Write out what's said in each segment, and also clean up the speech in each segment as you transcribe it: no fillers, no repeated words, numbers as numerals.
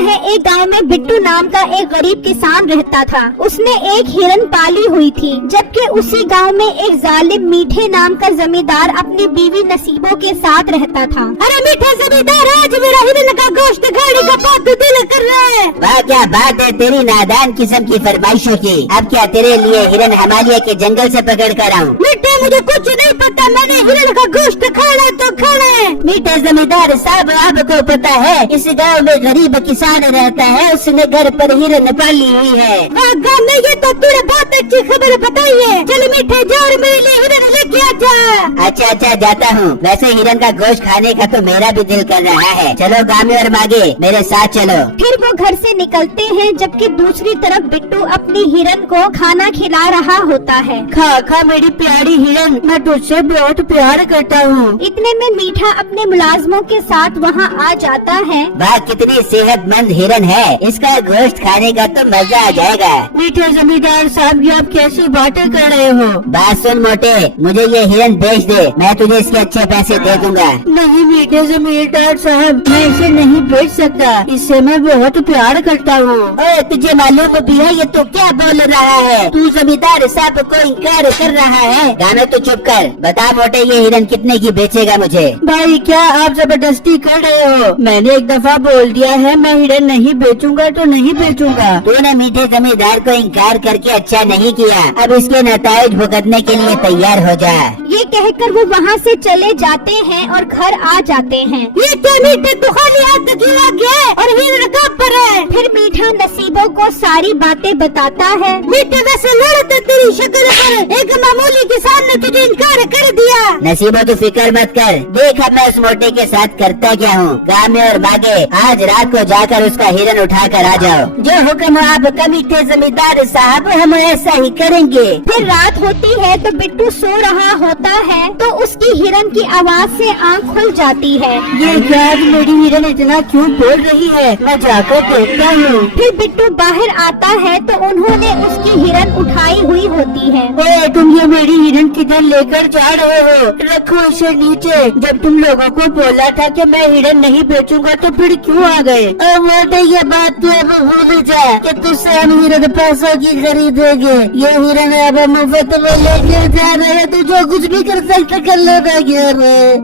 ہے एक गांव में बिट्टू नाम का एक गरीब किसान रहता था। उसने एक हिरन पाली हुई थी, जबकि उसी गांव में एक जालिम मीठे नाम का जमींदार अपनी बीवी नसीबों के साथ रहता था। अरे मीठे जमींदार, आज मेरा हिरन का गोश्त खाने का बहुत दिल कर रहा है। वाह क्या बात है तेरी नादान किस्म की फरमाइशों की। अब क्या तेरे लिए हिरन हिमालय के जंगल से पकड़ कर आऊँ? मीठे मुझे कुछ नहीं पता, मैंने हिरन का गोश्त खाना तो खाना है। मीठे जमींदार साहब, आपको पता है इस गांव में गरीब किसान रहता है, उसने घर पर हिरन पाली हुई है। गाँव में ये तो तूने बहुत अच्छी खबर बताई है। चल मीठे जा और मेरे लिए हिरन लेके आ जा। अच्छा जाता हूँ। वैसे हिरन का गोश्त खाने का तो मेरा भी दिल कर रहा है। चलो गामी और मागे मेरे साथ चलो। फिर वो घर से निकलते हैं, जबकि दूसरी तरफ बिट्टू अपनी हिरन को खाना खिला रहा होता है। खा मेरी प्यारी हिरन, मैं तुझसे बहुत प्यार करता हूँ। इतने में मीठा अपने मुलाजमों के साथ वहाँ आ जाता है। वाह कितनी सेहतमंद हिरन है, इसका गोश्त खाने का तो मजा आ जाएगा। मीठे जमींदार साहब, ये आप कैसी बातें कर रहे हो? बात सुन मोटे, मुझे ये हिरन बेच दे, मैं तुझे इसके अच्छे पैसे दे दूंगा। नहीं मीठे जमींदार साहब, मैं इसे नहीं बेच सकता, इससे मैं बहुत प्यार करता हूँ। तुझे मालूम भी है ये तो क्या बोल रहा है? तू जमींदार साहब को इनकार कर रहा है। गाना तो चुप कर, बता मोटे ये हिरन कितने की बेचेगा मुझे? भाई क्या आप जबरदस्ती कर रहे हो? मैंने एक दफा बोल दिया है मैं हिरन नहीं बेचूंगा तो नहीं बेचूंगा। तूने मीठे जमींदार को इनकार करके अच्छा नहीं किया, अब इसके नताइज भुगतने के लिए तैयार हो जा। ये कहकर वो वहाँ से चले जाते हैं और घर आ जाते हैं। ये क्या मीठे, तू खाली हाथ क्यों आ गया और हिरन कहाँ पर है? फिर मीठा नसीबों को सारी बातें बताता है। मीठे वैसे लड़ते तेरी शक्ल पर एक मामूली किसान ने तुझे इनकार कर दिया। नसीबो तू फिक्र मत कर, देख अब मैं उस मोटे के साथ करता क्या हूँ। गाँव में और बागे आज रात को जाकर उसका हिरन उठा कर आ जाओ। जो हुक्म हो आपका मीठे जमींदार साहब, हम ऐसा ही करेंगे। फिर रात होती है तो बिट्टू सो रहा होता है, तो उसकी हिरन की आवाज से आँख खुल जाती है। ये क्या मेरी हिरन इतना क्यों बोल रही है? मैं जाकर देखता हूँ। फिर बिट्टू बाहर आता है तो उन्होंने उसकी हिरन उठाई हुई होती है। ओए तुम ये मेरी हिरन किधर लेकर जा रहे हो? रखो इसे नीचे। जब तुम लोगों को बोला था कि मैं हिरन नहीं बेचूंगा तो फिर क्यों आ गए? मोटे ये बात तो अब भूल जा कि तुझसे हम हिरन पैसों की खरीदेंगे। ये हिरन अब मुफ्त में लेके जा रहे हैं, तो जो कुछ भी कर सकते कर लेना।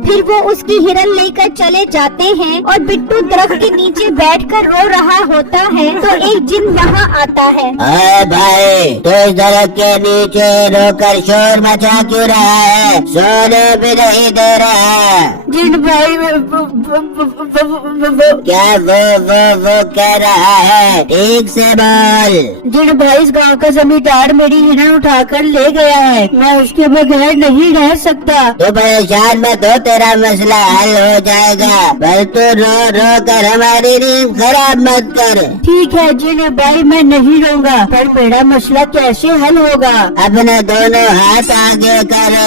फिर वो उसकी हिरन लेकर चले जाते हैं और बिट्टू दरख्त के नीचे बैठकर रो रहा होता है तो एक जिन वहाँ आता है। भाई तो इस दरख्त के नीचे रोकर शोर मचा क्यों रहा है? सोने भी नहीं दे रहा। जिन भाई क्या वो कह रहा है? ठीक से बोल। जिन भाई इस गाँव का जमींदार मेरी हिरन उठाकर ले गया है, मैं उसके बगैर नहीं रह सकता। तो परेशान मत हो, तेरा मसला हल हो जाएगा। पर तू रो कर हमारी नींद खराब मत कर। ठीक है जिन भाई, मैं नहीं रोऊंगा, पर मेरा मसला कैसे हल होगा? अपने दोनों हाथ आगे कर।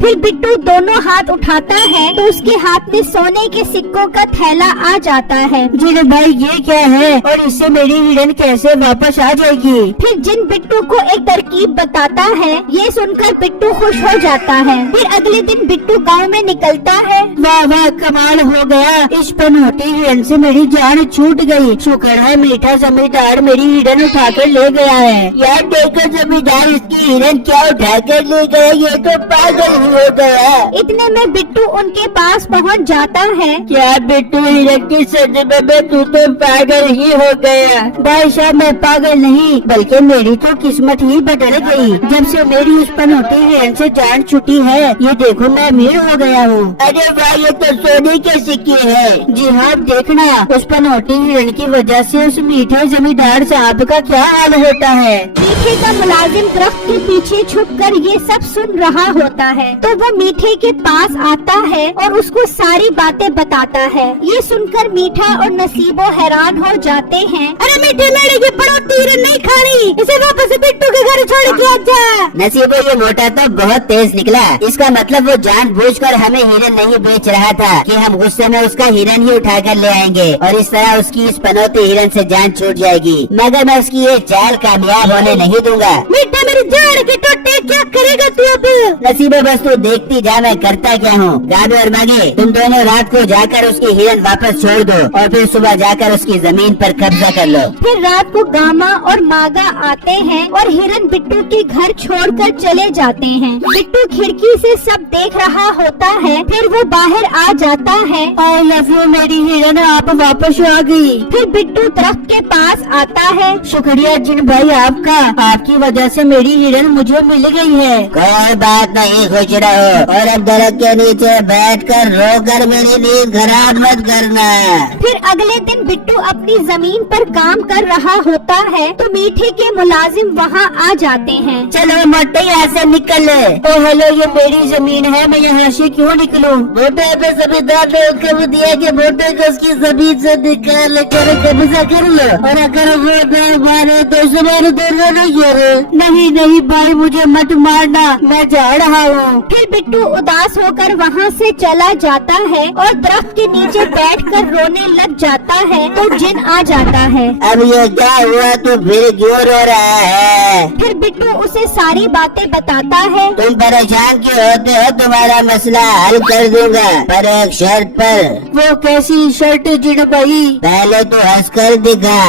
फिर बिट्टू दोनों हाथ उठाता है तो उसके हाथ में सोने के सिक्कों का थैला आ जाता है। जिन भाई ये क्या है और इससे मेरी हिरन कैसे वापस आ जाएगी? फिर जिन बिट्टू को एक तरकीब बताता है। ये सुनकर बिट्टू खुश हो जाता है। फिर अगले दिन बिट्टू गांव में निकलता है। वाह वाह कमाल हो गया, इस पनौती हिरन से मेरी जान छूट गई। शुक्र है मीठा जमींदार मेरी हिरन उठाकर ले गया है। यार देखो जमींदार इसकी हिरन क्या उठाकर ले गया, ये तो पागल हो गया। इतने में बिट्टू उनके पास पहुंच जाता है। क्या बिट्टू हिरन की सदमे में तू तो पागल ही हो गया? भाई साहब मैं पागल नहीं, बल्कि मेरी तो किस्मत ही बदल गई। जब से मेरी उस पनौती हिरन से जान छुटी है, ये देखो मैं अमीर हो गया हूँ। अरे वाह ये तो सोने के सिक्के है। जी हाँ देखना, उस पनौती हिरन की वजह से उस मीठे जमींदार साहब का क्या हाल होता है। मीठे का मुलाजिम दरख्त के पीछे छुपकर ये सब सुन रहा होता है तो वो मीठे के पास आता है और उसको सारी बातें बताता है। ये सुनकर मीठा और नसीबो हैरान हो जाते हैं। अरे मीठे मेरे ये पनौती हिरन नहीं खानी, इसे वापस बिट्टू के घर छोड़ के आ जा। नसीबो ये मोटा तो बहुत तेज निकला। इसका मतलब वो जानबूझकर हमें हिरन नहीं बेच रहा था कि हम गुस्से में उसका हिरन ही उठाकर ले आएंगे और इस तरह उसकी इस पनौती हिरन से जान छूट जाएगी। मगर मैं उसकी ये चाल कामयाब होने नहीं दूंगा। मीठा मेरी जान के टोटे, क्या करेगा तू अब? नसीबे बस तू देखती जा मैं करता क्या हूँ। गाबे और मागे तुम दोनों रात को जाकर उसकी हिरन वापस छोड़ दो और फिर सुबह जाकर उसकी जमीन पर कब्जा कर लो। फिर रात को गामा और मागा आते हैं और हिरन बिट्टू के घर छोड़कर चले जाते हैं। बिट्टू खिड़की से सब देख रहा होता है। फिर वो बाहर आ जाता है। आई लव यू मेरी हिरन, आप वापस आ गई। फिर बिट्टू दरख्त के पास आता है। शुक्रिया जिन भाई आपका, आपकी वजह से मेरी हिरन मुझे मिल गई है। कोई बात नहीं, खुश रहो और अब दरख्त के नीचे बैठकर रोकर मेरी नींद खराब मत करना। फिर अगले दिन बिट्टू अपनी जमीन पर काम कर रहा होता है तो मीठे के मुलाजिम वहाँ आ जाते हैं। चलो मोटे यहाँ से निकल। ओ हेलो, ये मेरी जमीन है, मैं यहाँ से क्यों निकलूं? मोटे पे जमींदार ने हुक्म दिया कि मोटे को उसकी जमीन से निकाल कर कब्जा कर लो और अगर वो न मारे तो तुम्हारे दोनों नहीं गिरे। नहीं नहीं भाई, मुझे मत मारना, मैं जा रहा हूँ। फिर बिट्टू उदास होकर वहाँ से चला जाता है और दरख्त के नीचे बैठकर रोने लग जाता है तो जिन आ जाता है। अब ये क्या हुआ, तू फिर क्यों रो रहा है? फिर बिट्टू उसे सारी बातें बताता है। तुम परेशान क्यों होते हो? तुम्हारा मसला हल कर दूंगा, पर एक शर्त पर। वो कैसी शर्त जिन भाई? पहले तो हंस कर दिखा।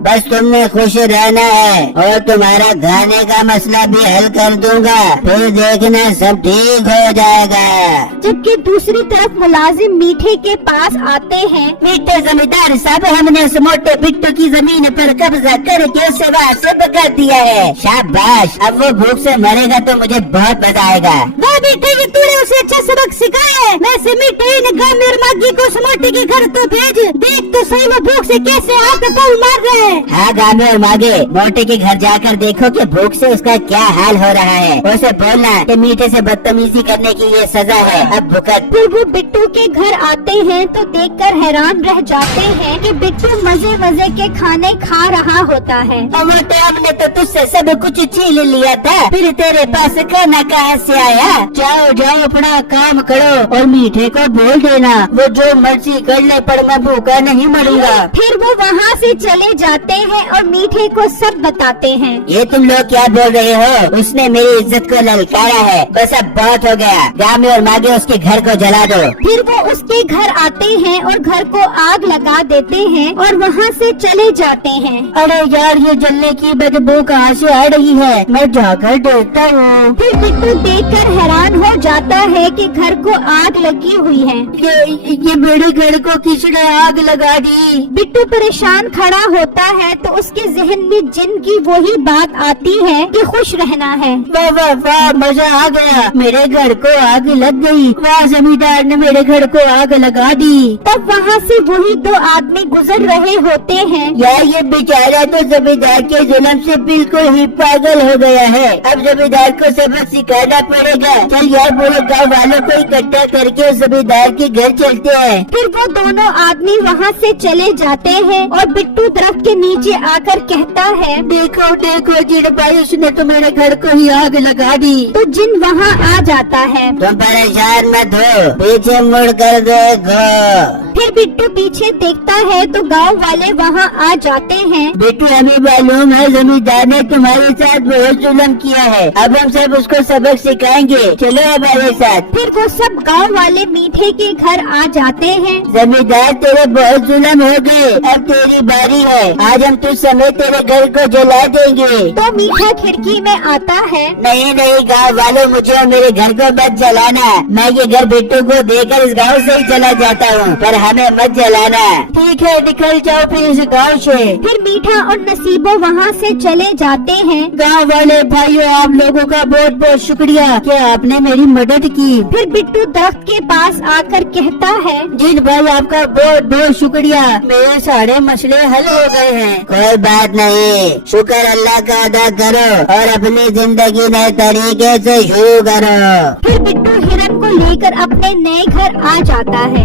बस तुमने खुश रहना है और तुम्हारा खाने का मसला भी हल कर दूंगा, फिर देखना सब ठीक हो जाएगा। जबकि दूसरी तरफ मुलाजिम मीठे के पास आते हैं। मीठे जमींदार साहब, हमने उस मोटे बिट्टू की जमीन पर कब्जा करके उसे वहाँ से भगा दिया है। शाबाश, अब वो भूख से मरेगा तो मुझे बहुत मजा आएगा। वाह मीठे, ये तूने उसे अच्छा सबक सिखाया है। वैसे मीठे ने गामी और मागी को उस मोटे के घर तो भेज, देख तो सही वो भूख से कैसे आपको पाल मार रहे हैं। हाँ गामे और मागे, मोटे के घर जाकर देखो कि भूख से उसका क्या हाल हो रहा है। उसे बोलना कि मीठे से बदतमीजी करने की ये सजा है, अब भुगत। फिर वो बिट्टू के घर आते हैं तो देखकर हैरान रह जाते हैं कि बिट्टू मजे मजे के खाने खा रहा होता है। मोटे, हमने तो तुझसे सब कुछ छीन लिया था, फिर तेरे पास खाना कहाँ से आया? जाओ जाओ अपना काम करो और मीठे को बोल देना वो जो मर्जी कर ले, पर मैं भूखा नहीं मरूंगा। फिर वो वहाँ से चले जाते हैं और मीठे को सब बताते हैं। ये तुम लोग क्या बोल रहे हो? उसने मेरी इज्जत को ललकारा है, बस अब बहुत हो गया। गामे और मागे उसके घर को जला दो। फिर वो उसके घर आते हैं और घर को आग लगा देते हैं और वहाँ से चले जाते हैं। अरे यार, ये जलने की बदबू कहाँ से आ रही है? मैं जाकर देखता हूँ। फिर बिट्टू देखकर हैरान हो जाता है कि घर को आग लगी हुई है। ये मेरे घर को किसने आग लगा दी? बिट्टू परेशान खड़ा होता है तो उसके जहन में जिन की वही बात आती है कि खुश रहना है। वाह वाह वाह, मजा आ गया, मेरे घर को आग लग गई। वाह, जमींदार ने मेरे घर को आग लगा दी। तब वहाँ से वही दो आदमी गुजर रहे होते हैं। यार, ये बेचारा तो जमींदार के जुल्म से बिल्कुल ही पागल हो गया है। अब जमींदार को सबक सिखाना पड़ेगा। चल यार, पूरे गाँव वालों को इकट्ठा करके जमींदार के घर चलते हैं। फिर वो दोनों आदमी वहाँ से चले जाते हैं और बिट्टू दरख्त के नीचे आकर कहता है, देखो देखो जिन भाई, उसने तो मेरे घर को ही आग लगा दी। तो जिन वहाँ आ जाता है। तुम परेशान मत हो, पीछे मुड़ कर देखो। फिर बिट्टू पीछे देखता है तो गांव वाले वहाँ आ जाते हैं। बिट्टू, हमें मालूम है जमींदार ने तुम्हारे साथ बहुत जुल्म किया है, अब हम सब उसको सबक सिखाएंगे, चलो हमारे साथ। फिर वो सब गांव वाले मीठे के घर आ जाते हैं। जमींदार, तेरे बहुत जुल्म हो गए, अब तेरी बारी है। आज हम तुझ समेत तेरे घर को जला देंगे। तो मीठा खिड़की में आता है। नहीं नहीं गाँव वालों, मुझे और मेरे घर को मत जलाना। मैं ये घर बिट्टू को देकर इस गाँव से ही चला जाता हूँ, पर हमें मत जलाना। ठीक है, निकल जाओ फिर इस गाँव से। फिर मीठा और नसीबो वहाँ से चले जाते हैं। गाँव वाले भाइयों, आप लोगों का बहुत बहुत शुक्रिया कि आपने मेरी मदद की। फिर बिट्टू दरख्त के पास आकर कहता है, जिन भाई, आपका बहुत बहुत शुक्रिया, मेरे सारे मसले हल हो गए हैं। कोई बात नहीं, शुक्र अल्लाह का अदा करो और अपनी जिंदगी नए तरीके से शुरू करो। फिर बिट्टू हिरन को लेकर अपने नए घर आ जाता है।